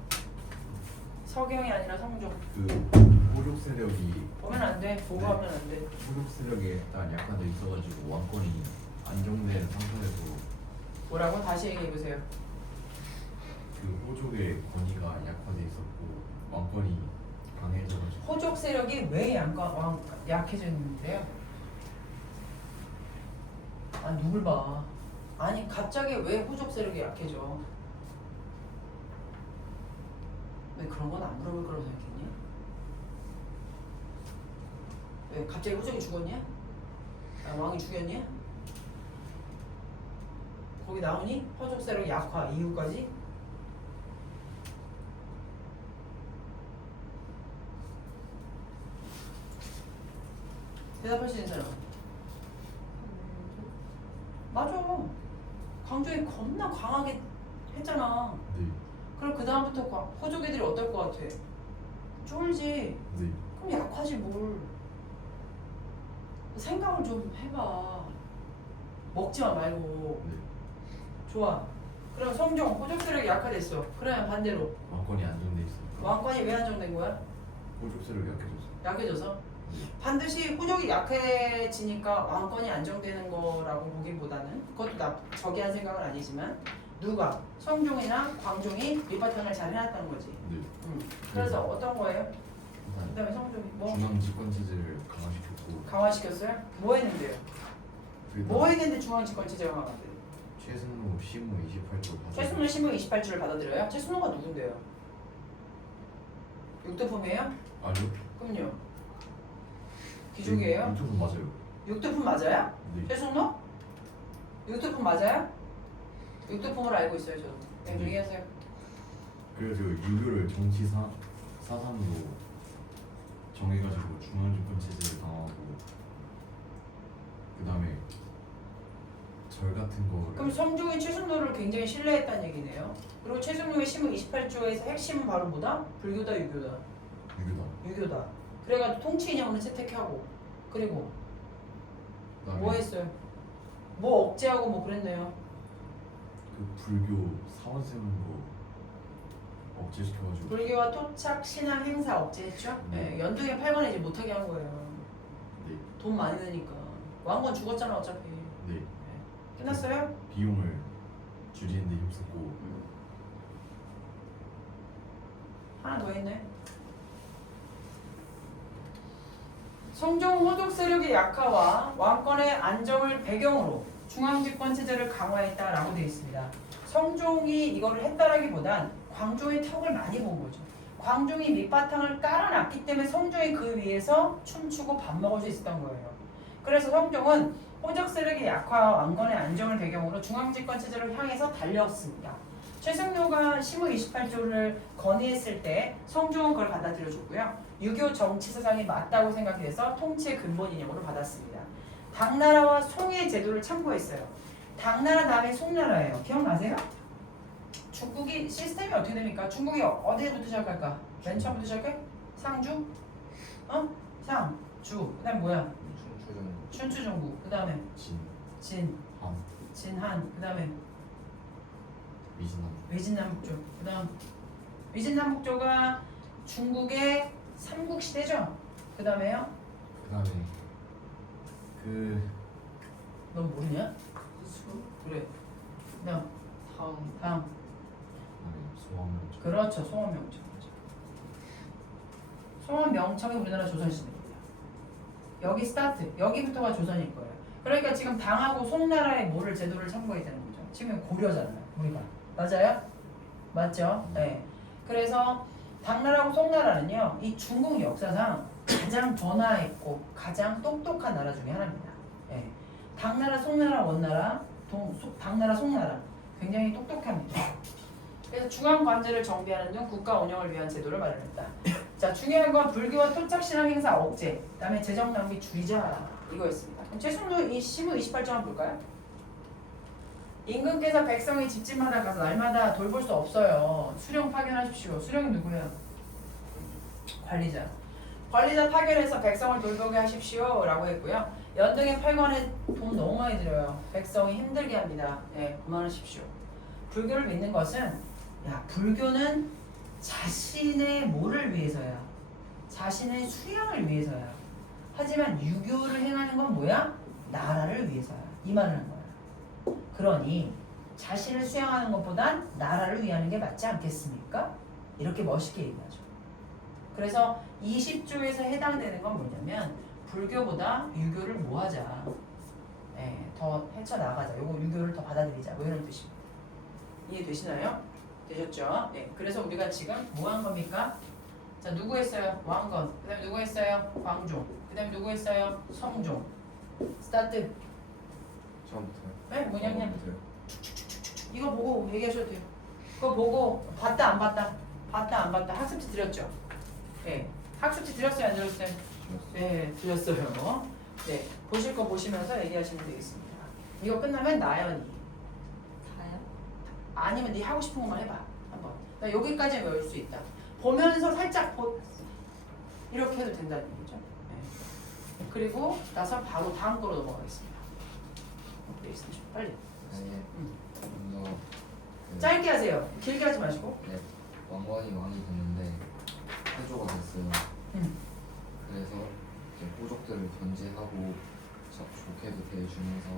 석영이 아니라 성종. 그 호족 세력이 보면 안 돼. 보고 네. 하면 안 돼. 호족 세력에 일단 약화돼 있어가지고 왕권이 안정된 상태에서 뭐라고? 다시 얘기해보세요. 그 호족의 권위가 약화돼 있었고 왕권이 강해져가지고 호족 세력이 왜 약해졌는데요? 아 누굴 봐. 아니 갑자기 왜 호족 세력이 약해져? 왜 그런 건 안 물어볼 거라고 생각했니? 왜 갑자기 호족이 죽었냐? 아, 왕이 죽였냐? 거기 나오니? 호족 세력 약화 이후까지? 대답할 수 있는 사람. 맞아. 강조이 겁나 강하게 했잖아. 네, 그럼 그 다음부터 호족 애들이 어떨 것 같아? 쫄지. 네, 그럼 약하지 뭘. 생각을 좀 해봐. 먹지마 말고. 네. 좋아. 그럼 성종 호족 세력이 약화됐어. 그러면 반대로 왕권이 안정돼 있으니까 왕권이 왜 안정된 거야? 호족 세력이 약해졌어. 약해져서? 네. 반드시 호족이 약해지니까 왕권이 안정되는 거라고 보기보다는 그것도 저기한 생각은 아니지만 누가? 성종이나 광종이 밑바탕을 잘 해놨다는 거지. 네. 그래서 어떤 거예요? 일단 그다음에 성종이 뭐 중앙 집권 체제를 강화시켰고 강화시켰어요? 뭐 했는데요? 그리고 뭐 했는데 중앙집권체제가 강화돼? 최승로 시무 28조 받아 최순호 신문 28주를 받아들여요? 최순호가 누군데요? 육도품이에요? 아니요. 그럼요. 귀족이에요? 유튜브 맞아요. 육도품 맞아요? 네. 최순호? 육도품 맞아요? 육도품으로 알고 있어요 저도. 네, 네. 얘기하세요. 그래서 유교를 정치 사상으로 정해가지고 중앙 집권 체제를 강화하고 그 다음에 절 같은 거를 그럼 성종이 최순호를 굉장히 신뢰했다는 얘기네요. 그리고 최순호의 신문 28조에서 핵심은 바로 뭐다? 불교다 유교다? 유교다. 유교다. 그래가지고 통치 이념을 채택하고 그리고 그다음에 뭐 했어요? 뭐 억제하고 뭐 그랬네요. 그 불교 사원 세우는 거 억제시켜가지고. 불교와 토착 신앙 행사 억제했죠? 네. 연등에 8관에 이제 못하게 한 거예요. 네. 돈 많이 드니까. 왕건 죽었잖아 어차피. 네. 끝났어요? 비용을 줄이는데 힘썼고. 하나 더 있네. 성종 호족 세력의 약화와 왕권의 안정을 배경으로 중앙집권 체제를 강화했다라고 되어 있습니다. 성종이 이거를 했다라기보단 광종의 턱을 많이 본 거죠. 광종이 밑바탕을 깔아놨기 때문에 성종이 그 위에서 춤추고 밥 먹을 수 있었던 거예요. 그래서 성종은 호적 세력의 약화와 왕권의 안정을 배경으로 중앙집권 체제를 향해서 달렸습니다. 최승료가 시무 28조를 건의했을 때 성종은 그걸 받아들여줬고요. 유교 정치 사상이 맞다고 생각해서 통치의 근본 이념으로 받았습니다. 당나라와 송의 제도를 참고했어요. 당나라 다음에 송나라예요. 기억나세요? 중국이 시스템이 어떻게 됩니까? 중국이 어디부터 시작할까? 맨 처음부터 시작해? 상주? 상주. 그 다음에 뭐야? 춘추전 춘추전국. 그 다음에 진, 한 진한. 그 다음에 위진남. 위진남북조. 그 다음 위진남북조가 중국의 삼국시대죠? 그 다음에요? 그다음에 그 너 모르냐? 그래. 그 다음 다음. 소왕명조. 그렇죠. 송원명청. 송원명청이 우리나라 조선시대입니다. 여기 스타트. 여기부터가 조선일 거예요. 그러니까 지금 당하고 송나라의 뭐를 제도를 참고해야 되는 거죠. 지금 고려잖아요. 우리가. 맞아요? 맞죠? 네. 그래서 당나라하고 송나라는요. 이 중국 역사상 가장 번화했고 가장 똑똑한 나라 중에 하나입니다. 네. 당나라, 송나라, 원나라, 당나라, 송나라 굉장히 똑똑합니다. 그래서 중앙 관제를 정비하는 등 국가 운영을 위한 제도를 마련했다. 자, 중요한 건 불교와 토착신앙 행사 억제, 그다음에 재정 낭비 줄이자 이거였습니다. 그럼 최승로 이 시무 28조 한번 볼까요? 임금께서 백성이 집집마다 가서 날마다 돌볼 수 없어요. 수령 파견하십시오. 수령이 누구예요? 관리자. 관리자 파견해서 백성을 돌보게 하십시오 라고 했고요. 연등의 8관에 돈 너무 많이 들여요. 백성이 힘들게 합니다. 네, 그만하십시오. 불교를 믿는 것은 불교는 자신의 뭐를 위해서야? 자신의 수양을 위해서야. 하지만 유교를 행하는 건 뭐야? 나라를 위해서야. 이 말을 한 거야. 그러니 자신을 수양하는 것보단 나라를 위하는 게 맞지 않겠습니까? 이렇게 멋있게 얘기하죠. 그래서 20조에서 해당되는 건 뭐냐면 불교보다 유교를 뭐 하자. 네, 더 헤쳐나가자. 요거 유교를 더 받아들이자. 뭐 이런 뜻입니다. 이해되시나요? 되셨죠? 네, 그래서 우리가 지금 뭐 한 겁니까? 자, 누구 했어요? 왕건. 그 다음에 누구 했어요? 광종. 그 다음에 누구 했어요? 성종. 스타트. 처음부터요? 네, 뭐냐면 처음부터요? 이거 보고 얘기하셔도 돼요. 그거 보고 봤다 안 봤다? 봤다 안 봤다? 학습지 드렸죠? 네. 학습지 드렸어요 안 드렸어요? 네, 드렸어요. 네, 보실 거 보시면서 얘기하시면 되겠습니다. 이거 끝나면 나연이. 다요? 아니면 네 하고 싶은 것만 해봐. 한번. 나 여기까지 외울 수 있다. 보면서 살짝 이렇게 해도 된다는 얘기죠. 네. 그리고 나서 바로 다음 거로 넘어가겠습니다. 네, 빨리. 아예 먼저 짧게 하세요. 길게 하지 마시고. 네, 왕건이 왕이 됐는데 태조가 됐어요. 그래서 이제 호족들을 견제하고 좋게도 대해주면서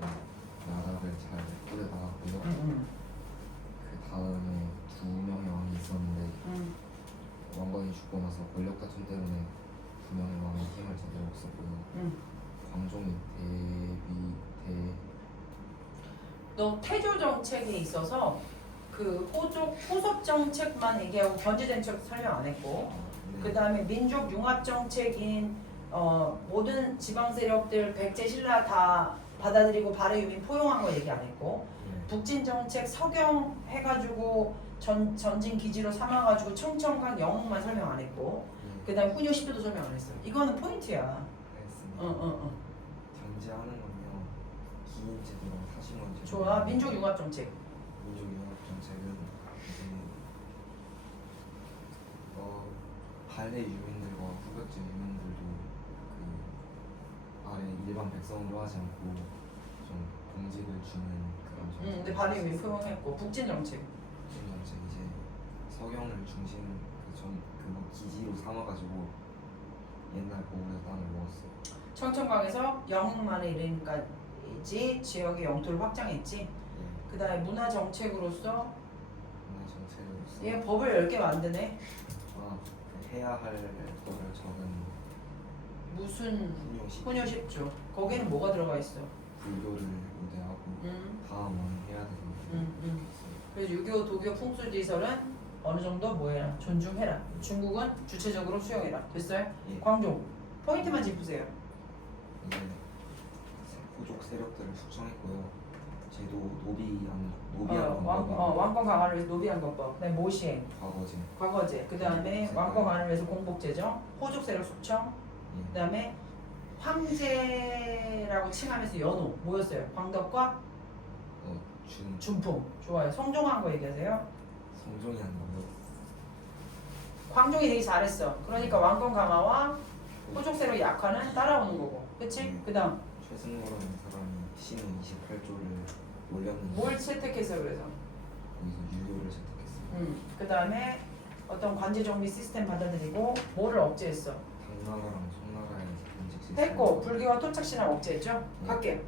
나라를 잘 꾸려 나갔고요. 그 다음에 2명의 왕이 있었는데 왕건이 죽고 나서 권력 다툼 때문에 2명의 왕이 힘을 제대로 없었고요. 광종이 너 태조 정책에 있어서 그 호섭 정책만 얘기하고 견제 정책 설명 안 했고, 그 다음에 민족 융합 정책인 모든 지방 세력들 백제 신라 다 받아들이고 발해 유민 포용한 거 얘기 안 했고, 북진 정책 서경 해가지고 전진 기지로 삼아가지고 청천강 영웅만 설명 안 했고, 그 다음에 훈요 10도도 설명 안 했어요. 이거는 포인트야. 알겠습니다. 견제하는 건요, 기인 제도랑 사신원 제도. 좋아. 민족 융합 정책. 민족 융합 정책은 이제 발해 유민들과 후백제 유민들도 발에 일반 백성으로 하지 않고 좀 공직을 주는 그런 정책. 근데 발이 이미 표명했고 북진 정책. 북진 정책 이제 서경을 중심 그뭐 기지로 삼아가지고 옛날 고구려 땅을 먹었어요. 청천강에서 영흥만에 이르니까지 지역의 영토를 확장했지. 예, 그 다음에 문화 정책으로서 문화 정책으로서 얘 법을 10개 만드네. 그 해야 할 거를 적은 무슨 훈요시 훈요 10조. 거기는 뭐가 들어가 있어? 불교를 우대하고 다음은 해야 되는 그래서 유교, 도교, 풍수지설은 어느 정도 뭐해라? 존중해라. 중국은 주체적으로 수용해라. 됐어요? 예. 광종. 포인트만 짚으세요. 이제 호족 세력들을 숙청했고요. 제도 왕권 강화를 위해서 노비한 법법. 그다음에 모시행, 과거제. 과거제. 그 다음에 왕권 강화를 위해서 공복제정, 호족 세력 숙청. 예. 그 다음에 황제라고 칭하면서 연호. 뭐였어요? 광덕과 준풍. 좋아요. 성종한 거 얘기하세요. 성종이 한 거요. 광종이 되게 잘했어. 그러니까 왕권 강화와 호족 세력 약화는 따라오는 거고. 그치? 그 다음 최승로라는 사람이 신의 28조를 올렸는데 뭘 채택했어 그래서? 거기서 유교를 채택했어요. 그 다음에 어떤 관제 정비 시스템 받아들이고 뭐를 억제했어? 당나라랑 송나라의 공직 시스템. 했고 불교와 토착신앙 억제했죠? 네. 갈게.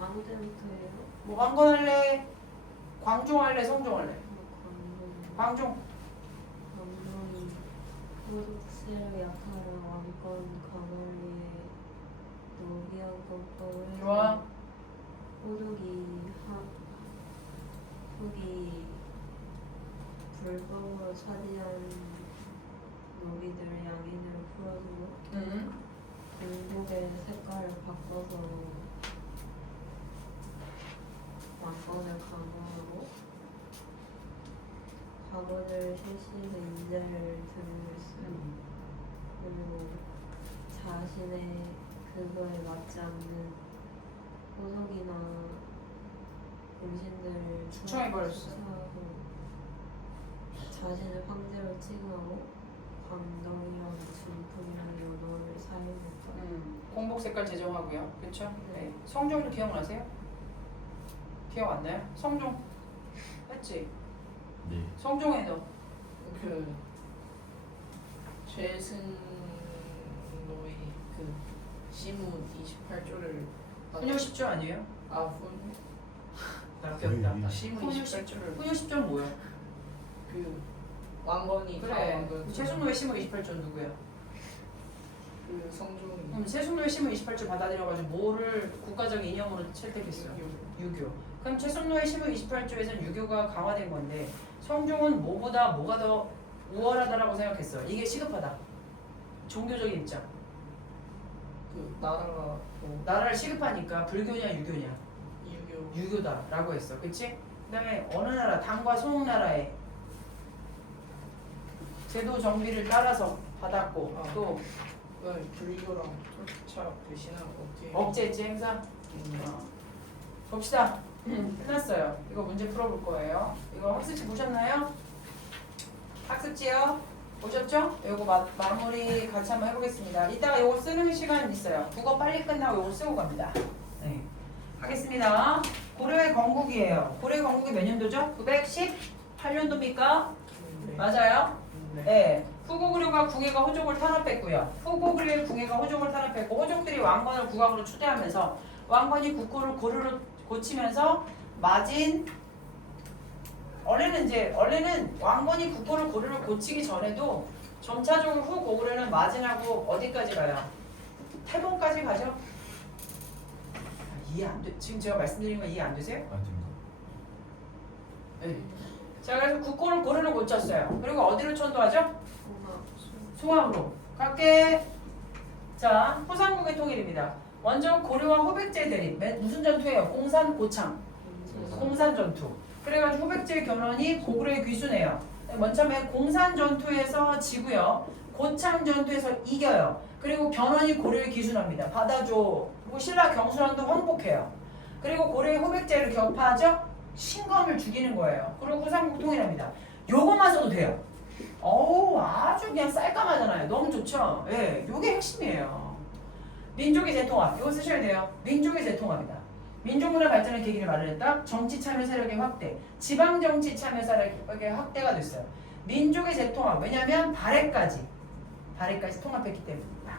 아무 때부터예요? 뭐 왕건 할래? 광종 할래? 성종 할래? 광종. 광종이 호족세력 약화를 왕권 강화를 위해 노비한 권법을 해서 좋아. 흑이 불법으로 차지한 노비들 양인을 풀어주고 군복의 색깔을 바꿔서 왕권을 강화하고 과거들 실시해서 인재를 들였어요. 그리고 자신의 그거에 맞지 않는 호족이나 공신들을 추청해버렸어. 추천하고 자신을 황제로 칭하고 광덕이랑 준풍이랑 연호를 사용했다. 공복 색깔 제정하고요. 그렇죠? 네. 성종도 기억나세요? 기억 안 나요? 성종 했지? 네. 성종에도 그 최승로의 그 시무 28조를 훈요 10조 아니에요? 아훈 낚였다. 시무 훈요 28조를 훈요 10조는 뭐야? 그 왕건이 그래. 왕건 최순로의 시무 28조 누구야? 그 성종이 최순로의 시무 28조 받아들여가지고 뭐를 국가적 이념으로 채택했어? 유교. 그럼 최순로의 시무 28조에서는 유교가 강화된 건데 성종은 뭐보다 뭐가 더 우월하다라고 생각했어. 이게 시급하다. 종교적인 입장. 그 나라가 뭐 나라를 시급하니까 불교냐 유교냐? 유교 유교다라고 했어. 그치? 그 다음에 어느 나라, 당과 송나라의 제도 정비를 따라서 받았고 또 불교랑 토착 그 신앙 어떻게 억제했지 행사? 봅시다. 끝났어요. 이거 문제 풀어볼 거예요. 이거 학습지 보셨나요? 학습지요? 보셨죠? 이거 마무리 같이 한번 해보겠습니다. 이따가 이거 쓰는 시간 있어요. 국어 빨리 끝나고 이거 쓰고 갑니다. 네. 하겠습니다. 고려의 건국이에요. 고려의 건국이 몇 년도죠? 918년도입니까? 맞아요? 네. 후고구려가 궁예가 호족을 탄압했고요. 후고구려의 궁예가 호족을 탄압했고 호족들이 왕건을 국왕으로 추대하면서 왕건이 국호를 고르로 고치면서 마진 원래는 왕건이 국호를 고르로 고치기 전에도 점차적으로 후고구려는 마진하고 어디까지 가요? 태봉까지 가죠? 이해 안 돼? 지금 제가 말씀드린 거 이해 안 되세요? 아 됩니다. 네. 자 그래서 국호를 고르로 고쳤어요. 그리고 어디로 천도하죠? 송암으로 갈게. 자 후삼국의 통일입니다. 먼저 고려와 호백제 대립. 무슨 전투예요? 공산 고창. 공산 전투. 그래가지고 호백제 견훤이 고구려의 귀순해요. 맨 처음에 공산 전투에서 지고요. 고창 전투에서 이겨요. 그리고 견훤이 고려에 귀순합니다. 받아줘. 그리고 신라 경순왕도 황복해요. 그리고 고려의 호백제를 격파하죠. 신검을 죽이는 거예요. 그리고 후삼국 통일합니다. 요것만 써도 돼요. 어우 아주 그냥 쌀까마잖아요. 너무 좋죠? 예, 요게 핵심이에요. 민족의 재통합. 이거 쓰셔야 돼요. 민족의 재통합이다. 민족문화 발전의 계기를 마련했다. 정치 참여 세력의 확대. 지방 정치 참여 세력의 확대가 됐어요. 민족의 재통합. 왜냐하면 발해까지 통합했기 때문입니다.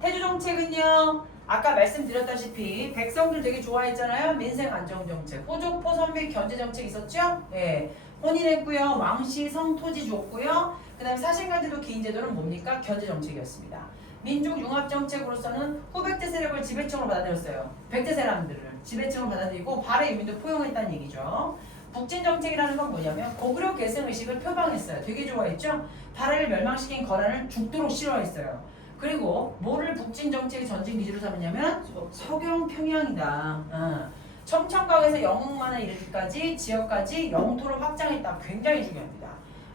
태조 정책은요. 아까 말씀드렸다시피 백성들 되게 좋아했잖아요. 민생 안정 정책, 호족포 선비 견제 정책 있었죠? 예. 혼인했고요. 왕씨 성토지 줬고요. 그다음에 사신간제도 기인제도는 뭡니까? 견제 정책이었습니다. 민족 융합 정책으로서는 후백제 세력을 지배층으로 받아들였어요. 백제 사람들을 지배층으로 받아들이고 발해 유민도 포용했다는 얘기죠. 북진 정책이라는 건 뭐냐면 고구려 계승 의식을 표방했어요. 되게 좋아했죠? 발해를 멸망시킨 거란을 죽도록 싫어했어요. 그리고 뭐를 북진 정책의 전진 기지로 삼았냐면 서경 평양이다. 청천각에서 영흥만에 이르기까지 지역까지 영토를 확장했다. 굉장히 중요합니다.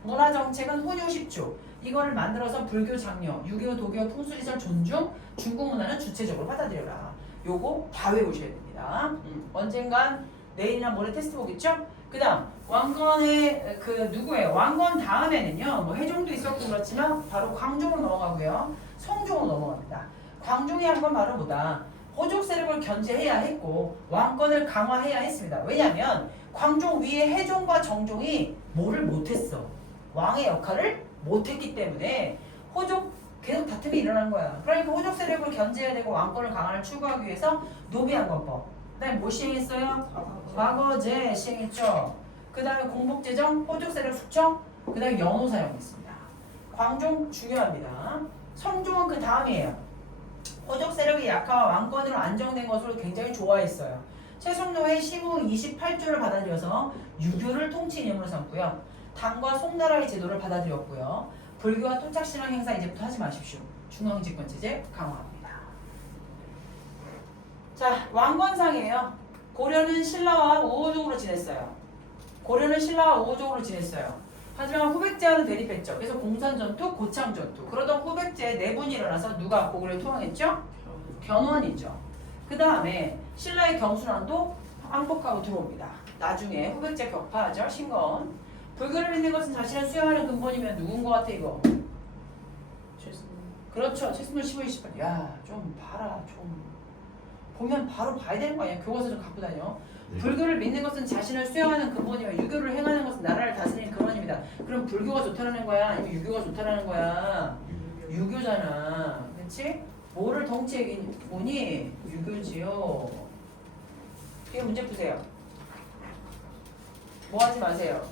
문화 정책은 훈유 10조. 이거를 만들어서 불교 장려, 유교, 도교, 풍수지설 존중, 중국 문화는 주체적으로 받아들여라. 요거 다 외우셔야 됩니다. 언젠간 내일이나 모레 테스트 보겠죠? 그 다음 왕건의 누구예요? 왕건 다음에는요. 뭐 해종도 있었고 그렇지만 바로 광종으로 넘어가고요. 성종으로 넘어갑니다. 광종이 한 건 바로 뭐다? 호족 세력을 견제해야 했고 왕권을 강화해야 했습니다. 왜냐하면 광종 위에 해종과 정종이 뭐를 못했어? 왕의 역할을 못했기 때문에 호족 계속 다툼이 일어난 거야. 그러니까 호족 세력을 견제해야 되고 왕권을 강화를 추구하기 위해서 노비안건법. 그다음에 뭐 시행했어요? 과거제 시행했죠. 그다음에 공복제정, 호족 세력 숙청, 그다음에 연호 사용했습니다. 광종 중요합니다. 성종은 그 다음이에요. 호족 세력의 약화와 왕권으로 안정된 것으로 굉장히 좋아했어요. 최송로의 시무 28조를 받아들여서 유교를 통치 이념으로 삼고요. 당과 송나라의 제도를 받아들였고요. 불교와 토착신앙 행사 이제부터 하지 마십시오. 중앙집권체제 강화합니다. 자, 왕건상이에요. 고려는 신라와 우호적으로 지냈어요. 하지만 후백제와는 대립했죠. 그래서 공산전투, 고창전투. 그러던 후백제에 내분이 일어나서 누가 고구려를 투항했죠? 견훤이죠. 그 다음에 신라의 경순환도 항복하고 들어옵니다. 나중에 후백제 격파하죠. 신건. 불교를 믿는 것은 자신을 수용하는 근본이면 누군 것 같아 이거? 그렇죠. 최순도 15, 28. 야, 좀 봐라. 좀 보면 바로 봐야 되는 거 아니야? 교과서 좀 갖고 다녀. 불교를 믿는 것은 자신을 수용하는 근본이며 유교를 행하는 것은 나라를 다스리는 근원입니다. 그럼 불교가 좋다라는 거야? 아니면 유교가 좋다라는 거야? 유교잖아. 그렇지? 뭐를 통치해 보니? 유교지요. 이게 문제 푸세요. 뭐 하지 마세요.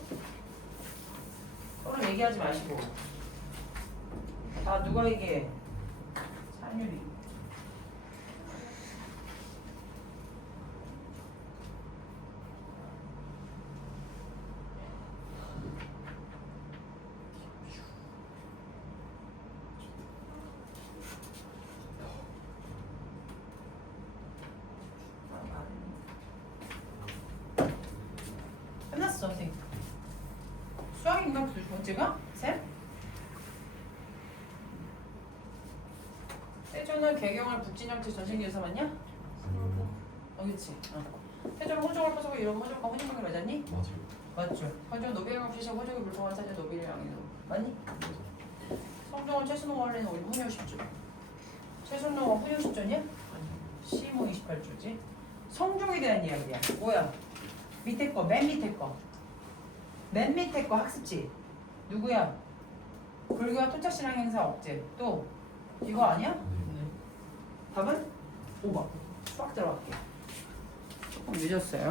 서로 얘기하지 마시고. 다 누가 얘기해? 찬율이. 끝났어, 선생님. 수학인가 두 번째가? 셋? 태조는 개경을 북진정책 전신기에서 맞냐? 그렇지. 태조는 호족을 포섭고 이런 호족과 혼인관계 맺었니? 맞죠. 현종 노비랑 없이서 호족이 불통한 사제 노비를 양해도 맞니? 성종은 최순호 원래는 우리 혼혈 10조. 최순호가 혼혈 10조냐? 시모 28조지. 성종에 대한 이야기야. 뭐야? 밑에 거, 맨 밑에 거. 맨 밑에 거 학습지. 누구야? 불교와 토착신앙 행사 억제. 또 이거 아니야? 답은 5번. 수학 들어갈게. 조금 늦었어요.